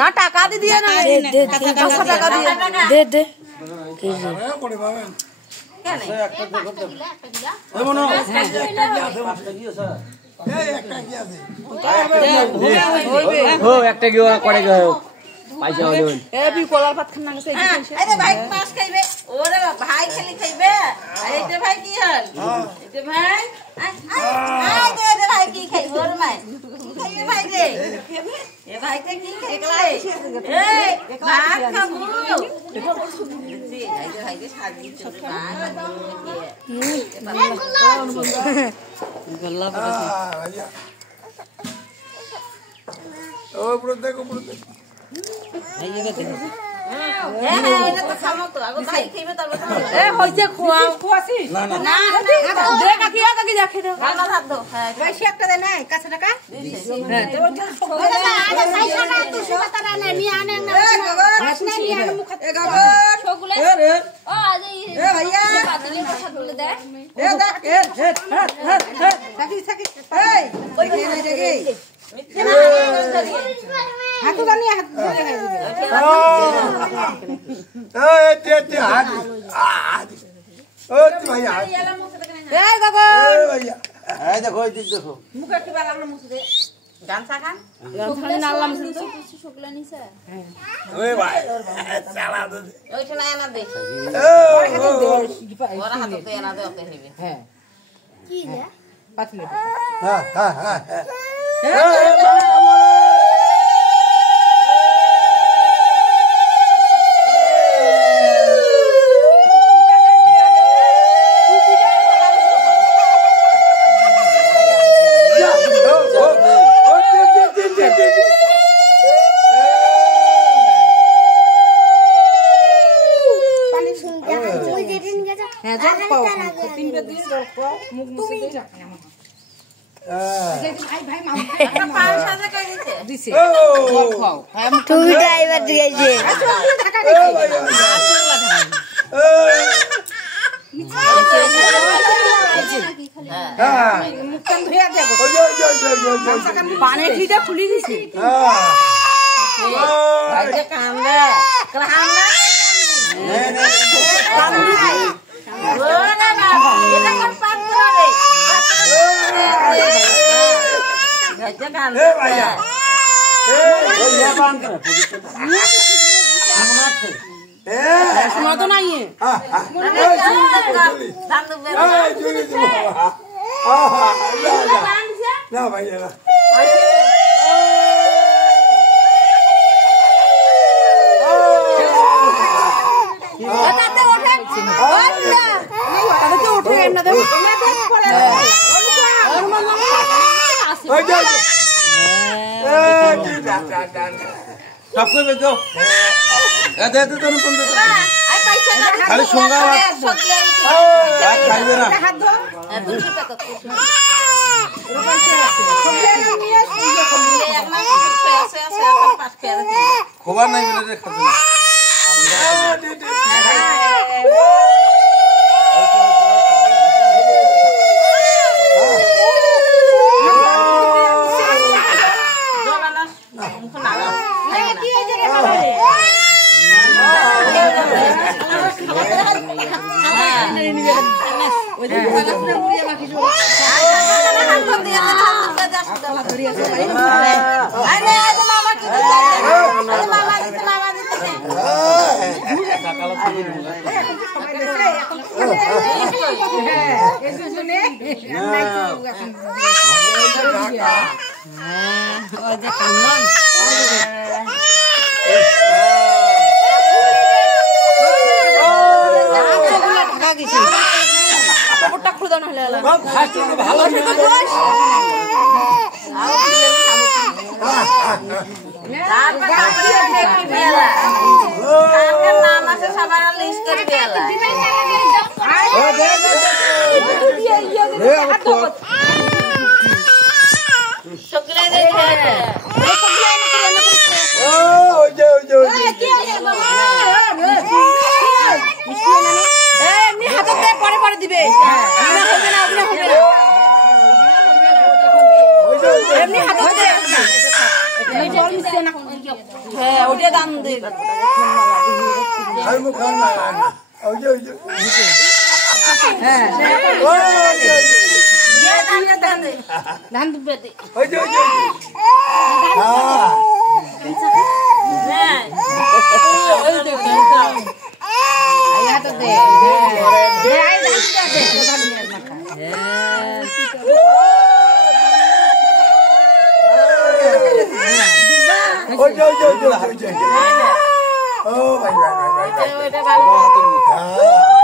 না টাকা দিয়ে না দে 500 টাকা দিয়ে দে কি রে করে পাবেন কেন একটা দিলা ওই মনো একটা কি আছে 5টা কি আছে এই একটা কি আছে ও একটা কি করে গেল পয়সা হলো এ বি কলার পাত খান না গেছে আরে ভাই মাছ খাইবে ওরে ভাই খালি খাইবে এইতে ভাই কি হল এইতে ভাই আই দে ভাই কি খাইবো রে ভাই খাইবে ভাই রে এ ভাই তে কি খাইবে এই ভাত খাবো জি ভাই কে সাজি চলে গল্লা বড় ও পুরো দেখো এই যে দেখো এটা তো খামো তো আগে ভাই খাইবে তারপর এ হইছে খোয়াছি না না দে কাকিয়া কাকি দেখে দাও রান্না ভাত দাও হ্যাঁ পয়সা একটা দে না 100 টাকা হ্যাঁ তো আরে পয়সা না তুই কথা না নি আনে না আসনা নি আনে মুখ এ গগর সগুলে ও আজ এ ভাইয়া পাতলি কথা বলে দে এ দেখ এ সাকি সাকি এই ওই না জাগে হাত জানি হাত ধরে খাই দিবে এই তে হাত ও ভাই হাত এই গগো এই ভাইয়া এই দেখো এই দেখো মুখে কি লাগলো মুছে দে গানসা খান শুকলে নাল্লা মুছে তো কিছু শুকলে নিছে হ্যাঁ ওই ভাই চালা দে ওইটা না এনা দে ওরা হাতে দে এনা দে ওকে নিবে হ্যাঁ কি রে পাতলে হ্যাঁ হ্যাঁ হ্যাঁ তুমি ড্রাইভার দিয়েছে পানি খিটা খুলি দিছে सुना तो नहीं है ना भाई सबको बेचो दे दे दोनों कम दे खाली सोंगा खाइबे ना हाथ धो 200 টাকা খবর নাই বলে রে খাজনা এমনি হাতে হ্যাঁ ওটা দাম দে আর মুখ খান না ওই যে হ্যাঁ ये दान दे दान दुबे दे ওই যে হ্যাঁ ओय दे आया तो दे दे आई दान दे ওই যে ও ভাই ভাই ভাই ভাই